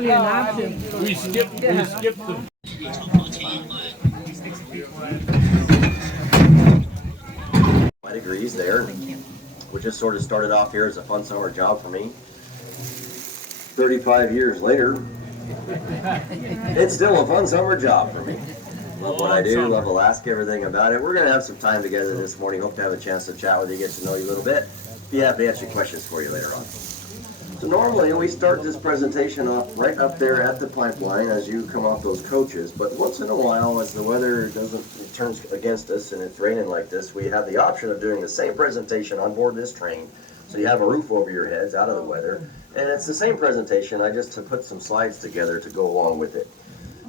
necessarily an option. We skipped them. 5 degrees there. We just sort of started off here as a fun summer job for me. 35 years later, it's still a fun summer job for me. Love what I do, love Alaska, everything about it. We're going to have some time together this morning. Hope to have a chance to chat with you, get to know you a little bit. If you have to answer questions for you later on. So normally we start this presentation off right up there at the pipeline as you come off those coaches. But once in a while, as the weather it turns against us and it's raining like this, we have the option of doing the same presentation on board this train. So you have a roof over your heads out of the weather. And it's the same presentation, I just put some slides together to go along with it.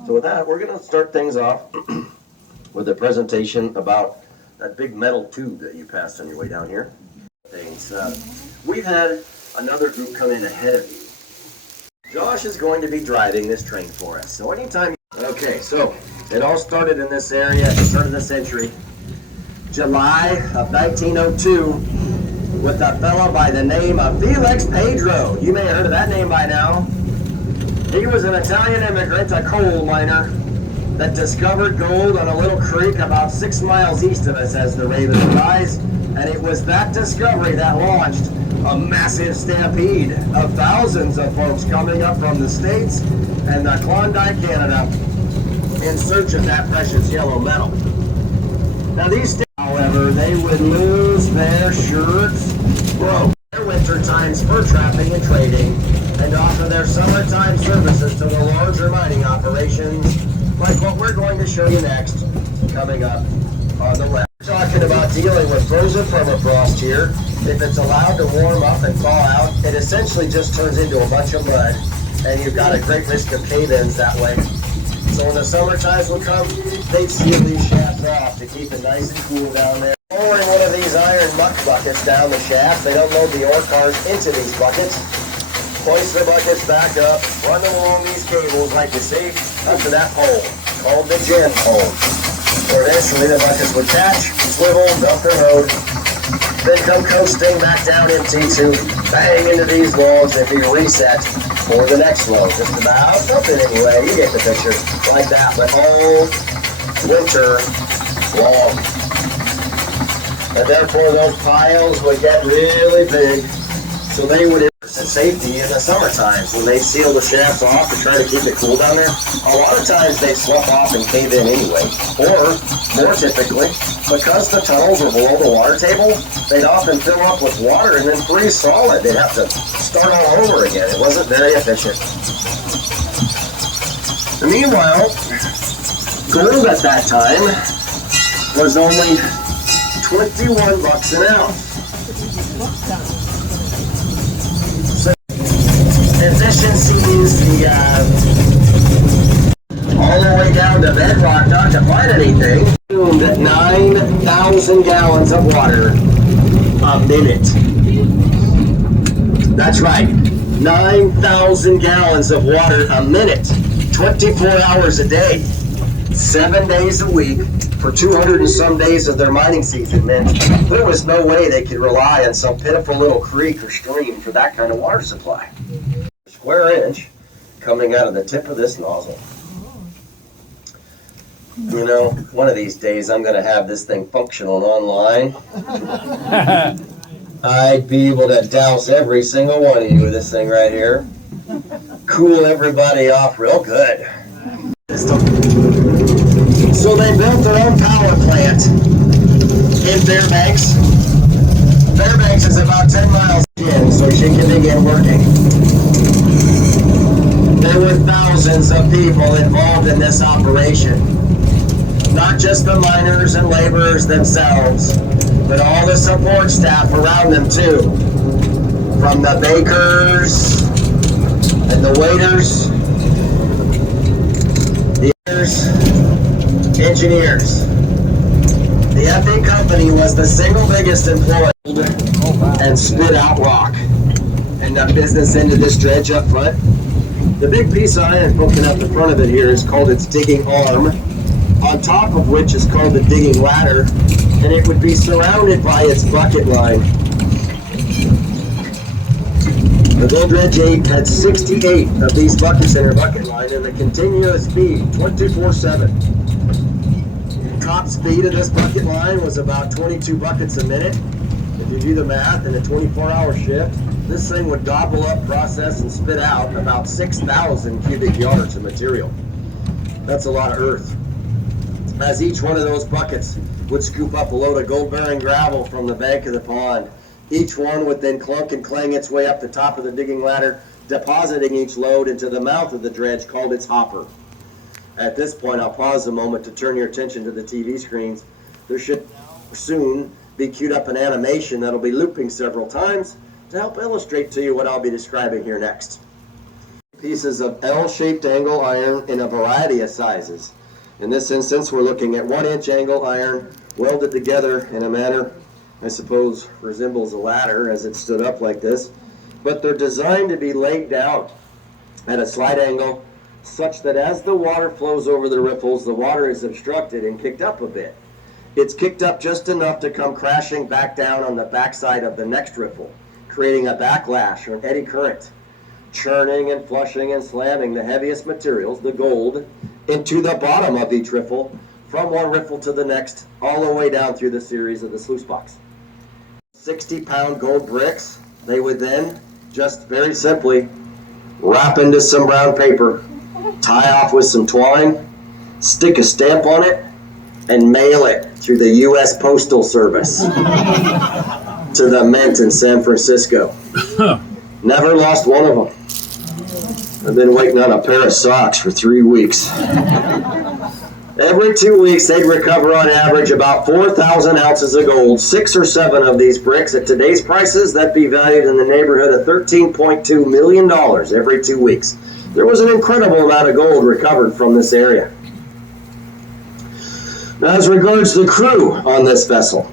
So with that, we're going to start things off with a presentation about that big metal tube that you passed on your way down here. We've had another group come in ahead of you. Josh is going to be driving this train for us. So anytime. Okay, so it all started in this area at the turn of the century, July of 1902, with a fellow by the name of Felix Pedro. You may have heard of that name by now. He was an Italian immigrant, a coal miner, that discovered gold on a little creek about 6 miles east of us, as the Raven flies. And it was that discovery that launched a massive stampede of thousands of folks coming up from the States and the Klondike, Canada, in search of that precious yellow metal. Now these, however, they would lose their shirts broke. Their winter times fur trapping and trading, and offer their summertime services to the larger mining operations, like what we're going to show you next, coming up on the left. We're talking about dealing with frozen permafrost here. If it's allowed to warm up and thaw out, it essentially just turns into a bunch of mud, and you've got a great risk of cave-ins that way. So when the summer times will come, they seal these shafts off to keep it nice and cool down there. Lowering one of these iron muck buckets down the shaft, they don't load the ore cars into these buckets. Hoist the buckets back up, run them along these cables like you see, up to that pole, called the gin pole. Where eventually the buckets would catch, swivel, dump their load, then come coasting back down empty to bang into these walls and be reset for the next load. Just about something anyway, you get the picture, like that, but all winter long. And therefore those piles would get really big, so they would safety in the summer times when they seal the shafts off to try to keep it cool down there. A lot of times they slough off and cave in anyway, or more typically, because the tunnels are below the water table, they'd often fill up with water and then freeze solid. They'd have to start all over again. It wasn't very efficient. And meanwhile, gold at that time was only 21 bucks an ounce. Efficiencies, all the way down to bedrock, not to find anything. 9,000 gallons of water a minute. That's right, 9,000 gallons of water a minute, 24 hours a day, 7 days a week, for 200 and some days of their mining season meant there was no way they could rely on some pitiful little creek or stream for that kind of water supply. Square inch coming out of the tip of this nozzle. You know, one of these days I'm going to have this thing functional online. I'd be able to douse every single one of you with this thing right here. Cool everybody off real good. So they built their own power plant in Fairbanks. Fairbanks is about 10 miles in, so she can begin working. There were thousands of people involved in this operation. Not just the miners and laborers themselves, but all the support staff around them too. From the bakers and the waiters, the engineers. The FA company was the single biggest employer and spit out rock. And the business end of this dredge up front. The big piece of iron poking out the front of it here is called its digging arm, on top of which is called the digging ladder, and it would be surrounded by its bucket line. The Gold Dredge 8 had 68 of these buckets in her bucket line, and the continuous speed, 24/7. Top speed of this bucket line was about 22 buckets a minute. If you do the math in a 24-hour shift, this thing would gobble up, process, and spit out about 6,000 cubic yards of material. That's a lot of earth. As each one of those buckets would scoop up a load of gold-bearing gravel from the bank of the pond, each one would then clunk and clang its way up the top of the digging ladder, depositing each load into the mouth of the dredge called its hopper. At this point, I'll pause a moment to turn your attention to the TV screens. There should soon be queued up an animation that'll be looping several times to help illustrate to you what I'll be describing here next. Pieces of L-shaped angle iron in a variety of sizes. In this instance, we're looking at 1-inch angle iron welded together in a manner I suppose resembles a ladder as it stood up like this, but they're designed to be laid down at a slight angle such that as the water flows over the riffles, the water is obstructed and kicked up a bit. It's kicked up just enough to come crashing back down on the backside of the next riffle, creating a backlash or an eddy current, churning and flushing and slamming the heaviest materials, the gold, into the bottom of each riffle, from one riffle to the next, all the way down through the series of the sluice box. 60-pound gold bricks, they would then just very simply wrap into some brown paper, tie off with some twine, stick a stamp on it, and mail it through the U.S. Postal Service to the Mint in San Francisco. Never lost one of them. I've been waiting on a pair of socks for 3 weeks. Every 2 weeks, they'd recover on average about 4,000 ounces of gold. 6 or 7 of these bricks, at today's prices, that'd be valued in the neighborhood of $13.2 million every 2 weeks. There was an incredible amount of gold recovered from this area. Now, as regards the crew on this vessel,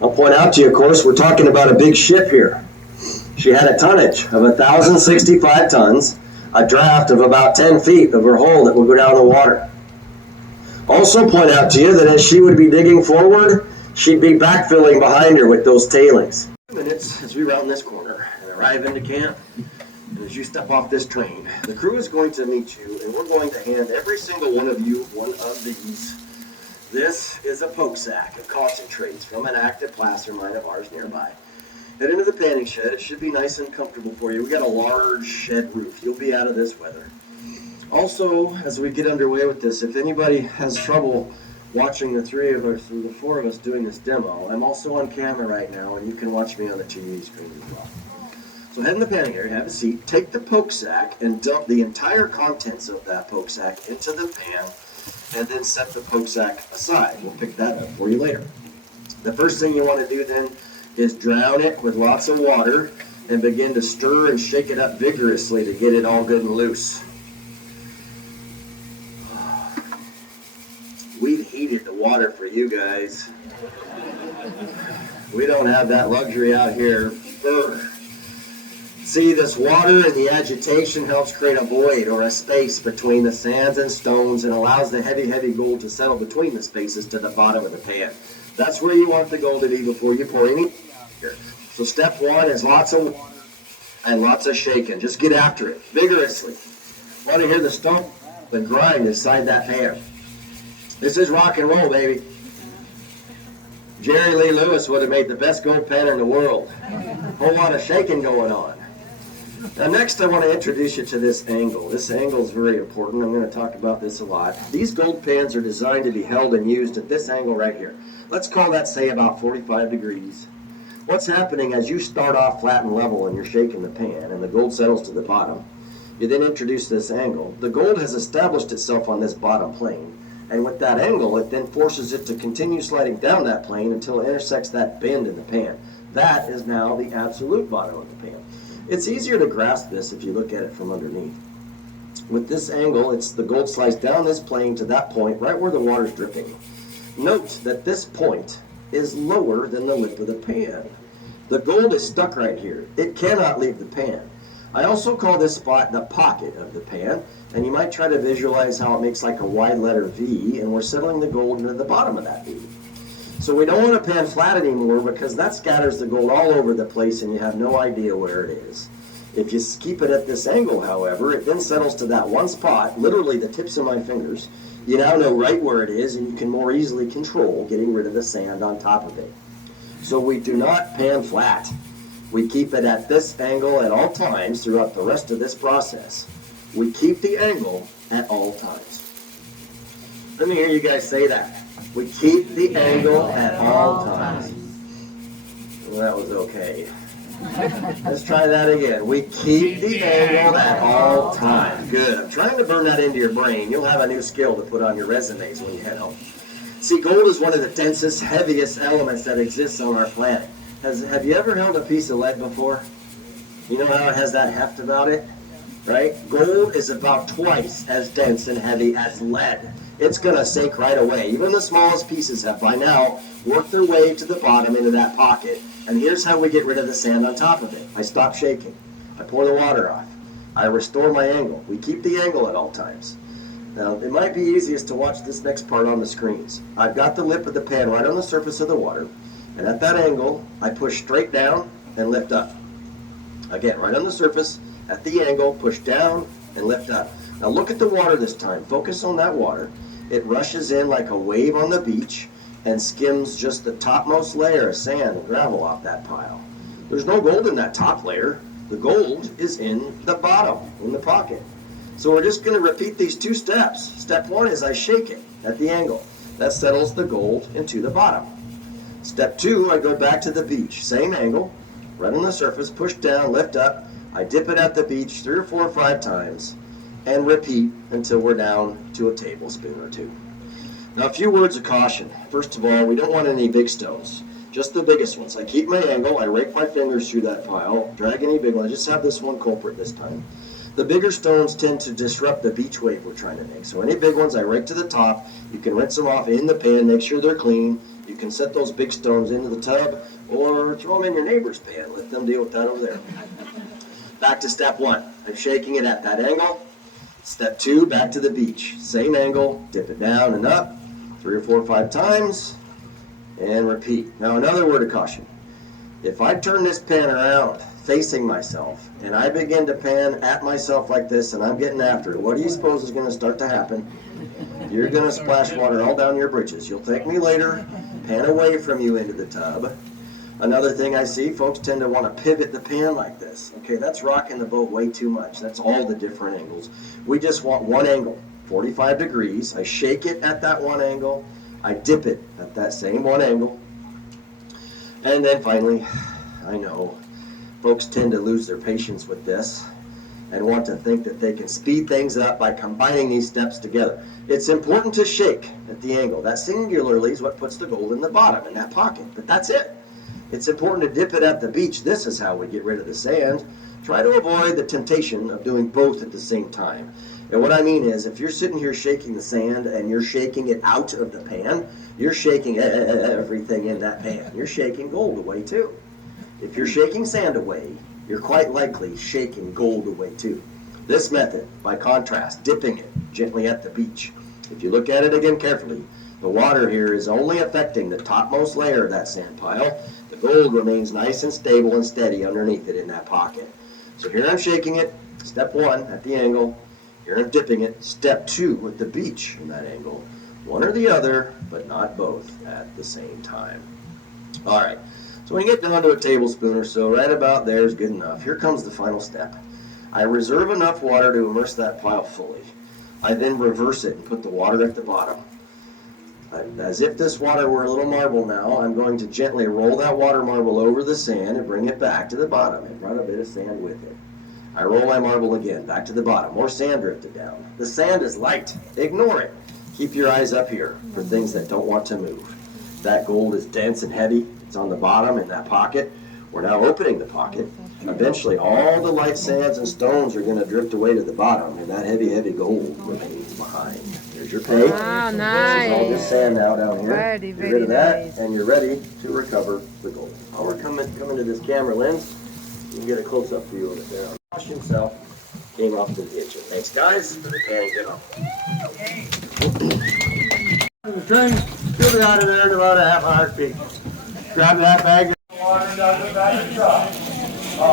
I'll point out to you, of course, we're talking about a big ship here. She had a tonnage of 1,065 tons, a draft of about 10 feet of her hull that would go down the water. Also point out to you that as she would be digging forward, she'd be backfilling behind her with those tailings. Minutes as we round this corner and arrive into camp, and as you step off this train, the crew is going to meet you, and we're going to hand every single one of you one of these. This is a poke sack of concentrates from an active placer mine of ours nearby. Head into the panning shed. It should be nice and comfortable for you. We got a large shed roof. You'll be out of this weather. Also, as we get underway with this, if anybody has trouble watching the 3 of us or the 4 of us doing this demo, I'm also on camera right now, and you can watch me on the TV screen as well. So head in the panning area, have a seat, take the poke sack and dump the entire contents of that poke sack into the pan, and then set the poke sack aside. We'll pick that up for you later. The first thing you want to do then is drown it with lots of water and begin to stir and shake it up vigorously to get it all good and loose. We've heated the water for you guys. We don't have that luxury out here. See, this water and the agitation helps create a void or a space between the sands and stones and allows the heavy, heavy gold to settle between the spaces to the bottom of the pan. That's where you want the gold to be before you pour any here. So step 1 is lots of water and lots of shaking. Just get after it vigorously. Want to hear the stomp, the grind inside that pan. This is rock and roll, baby. Jerry Lee Lewis would have made the best gold pan in the world. A whole lot of shaking going on. Now next I want to introduce you to this angle. This angle is very important. I'm going to talk about this a lot. These gold pans are designed to be held and used at this angle right here. Let's call that, say, about 45 degrees. What's happening as you start off flat and level and you're shaking the pan and the gold settles to the bottom, you then introduce this angle. The gold has established itself on this bottom plane. And with that angle, it then forces it to continue sliding down that plane until it intersects that bend in the pan. That is now the absolute bottom of the pan. It's easier to grasp this if you look at it from underneath. With this angle, the gold slides down this plane to that point right where the water's dripping. Note that this point is lower than the lip of the pan. The gold is stuck right here. It cannot leave the pan. I also call this spot the pocket of the pan, and you might try to visualize how it makes like a wide letter V, and we're settling the gold into the bottom of that V. So we don't want to pan flat anymore because that scatters the gold all over the place and you have no idea where it is. If you keep it at this angle, however, it then settles to that one spot, literally the tips of my fingers. You now know right where it is, and you can more easily control getting rid of the sand on top of it. So we do not pan flat. We keep it at this angle at all times throughout the rest of this process. We keep the angle at all times. Let me hear you guys say that. We keep the angle at all times. Well, that was okay. Let's try that again. We keep the angle at all times. Good. I'm trying to burn that into your brain. You'll have a new skill to put on your resumes when you head home. See, gold is one of the densest, heaviest elements that exists on our planet. Have you ever held a piece of lead before? You know how it has that heft about it? Right? Gold is about twice as dense and heavy as lead. It's going to sink right away. Even the smallest pieces have by now worked their way to the bottom into that pocket. And here's how we get rid of the sand on top of it. I stop shaking. I pour the water off. I restore my angle. We keep the angle at all times. Now, it might be easiest to watch this next part on the screens. I've got the lip of the pan right on the surface of the water. And at that angle, I push straight down and lift up. Again, right on the surface, at the angle, push down and lift up. Now look at the water this time. Focus on that water. It rushes in like a wave on the beach and skims just the topmost layer of sand and gravel off that pile. There's no gold in that top layer. The gold is in the bottom, in the pocket. So we're just going to repeat these two steps. Step one is I shake it at the angle. That settles the gold into the bottom. Step two, I go back to the beach. Same angle, right on the surface, push down, lift up. I dip it at the beach 3 or 4 or 5 times and repeat until we're down to a tablespoon or 2. Now, a few words of caution. First of all, we don't want any big stones, just the biggest ones. I keep my angle, I rake my fingers through that pile, drag any big one. I just have this one culprit this time. The bigger stones tend to disrupt the beach wave we're trying to make. So any big ones I rake to the top. You can rinse them off in the pan, make sure they're clean. You can set those big stones into the tub or throw them in your neighbor's pan. Let them deal with that over there. Back to step one. I'm shaking it at that angle. Step two, back to the beach. Same angle, dip it down and up 3 or 4 or 5 times and repeat. Now another word of caution. If I turn this pan around facing myself and I begin to pan at myself like this and I'm getting after it, what do you suppose is going to start to happen? You're going to splash water all down your britches. You'll thank me later, pan away from you into the tub. Another thing I see, folks tend to want to pivot the pan like this. Okay, that's rocking the boat way too much. That's all the different angles. We just want one angle, 45 degrees. I shake it at that one angle. I dip it at that same one angle. And then finally, I know folks tend to lose their patience with this and want to think that they can speed things up by combining these steps together. It's important to shake at the angle. That singularly is what puts the gold in the bottom, in that pocket. But that's it. It's important to dip it at the beach. This is how we get rid of the sand. Try to avoid the temptation of doing both at the same time. And what I mean is, if you're sitting here shaking the sand and you're shaking it out of the pan, you're shaking everything in that pan. You're shaking gold away too. If you're shaking sand away, you're quite likely shaking gold away too. This method, by contrast, dipping it gently at the beach. If you look at it again carefully, the water here is only affecting the topmost layer of that sand pile. The gold remains nice and stable and steady underneath it in that pocket. So here I'm shaking it, step one at the angle. Here I'm dipping it, step two at the beach in that angle. One or the other, but not both at the same time. All right, so when you get down to a tablespoon or so, right about there is good enough. Here comes the final step. I reserve enough water to immerse that pile fully. I then reverse it and put the water at the bottom. As if this water were a little marble now, I'm going to gently roll that water marble over the sand and bring it back to the bottom. It brought a bit of sand with it. I roll my marble again, back to the bottom. More sand drifted down. The sand is light. Ignore it. Keep your eyes up here for things that don't want to move. That gold is dense and heavy. It's on the bottom in that pocket. We're now opening the pocket. Eventually, all the light sands and stones are going to drift away to the bottom, and that heavy, heavy gold remains behind. There's your pay. Wow, nice. This is all this sand now down here. Very, Get rid of that, nice. and you're ready to recover the gold. While we're coming to this camera lens, you can get a close-up view of it there. Wash himself came off the ditch. Thanks, guys. And get off. The train, shoot it out of there in about a half hour speed. Grab that bag. Water down the back of the truck. Into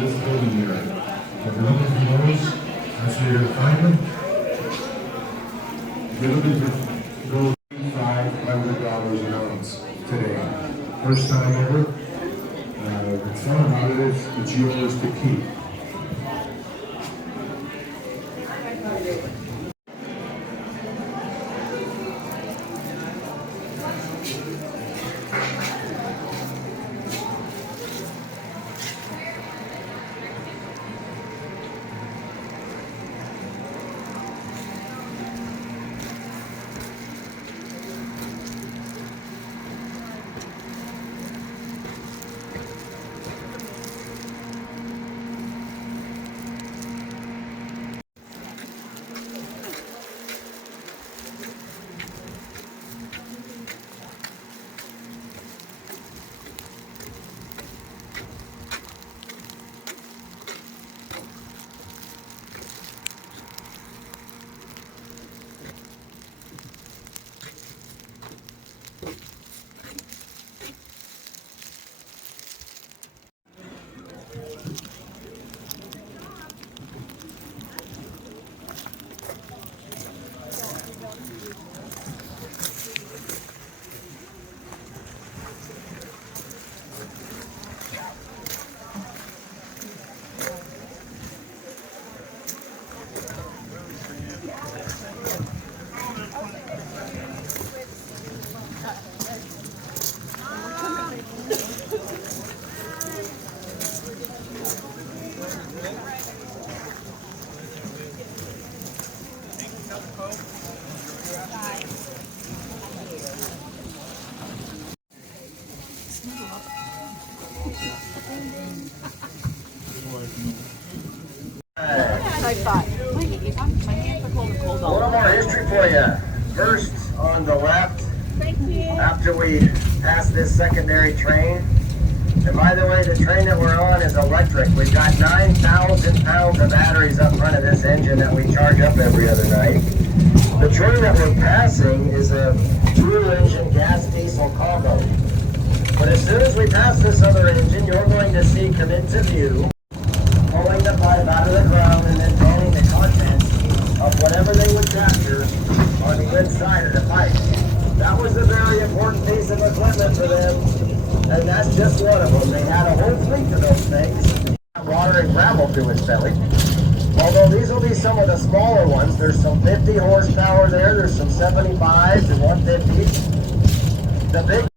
this building here. If you're looking for those, that's where you're gonna find them. If you're looking for gold, $500 an ounce today. First time ever. The fun about it is it's yours to keep. I thought, wait, my hands are cold and cold A all little more history for you. First, on the left, after we pass this secondary train. And by the way, the train that we're on is electric. We've got 9,000 pounds of batteries up front of this engine that we charge up every other night. The train that we're passing is a dual-engine gas diesel combo. But as soon as we pass this other engine, you're going to see come into view, pulling the pipe out of the ground and then draining the contents of whatever they would capture on the inside of the pipe. That was a very important piece of equipment for them, and that's just one of them. They had a whole fleet of those things. Water and gravel through its belly. Although these will be some of the smaller ones. There's some 50 horsepower there. There's some 75s and 150s. The big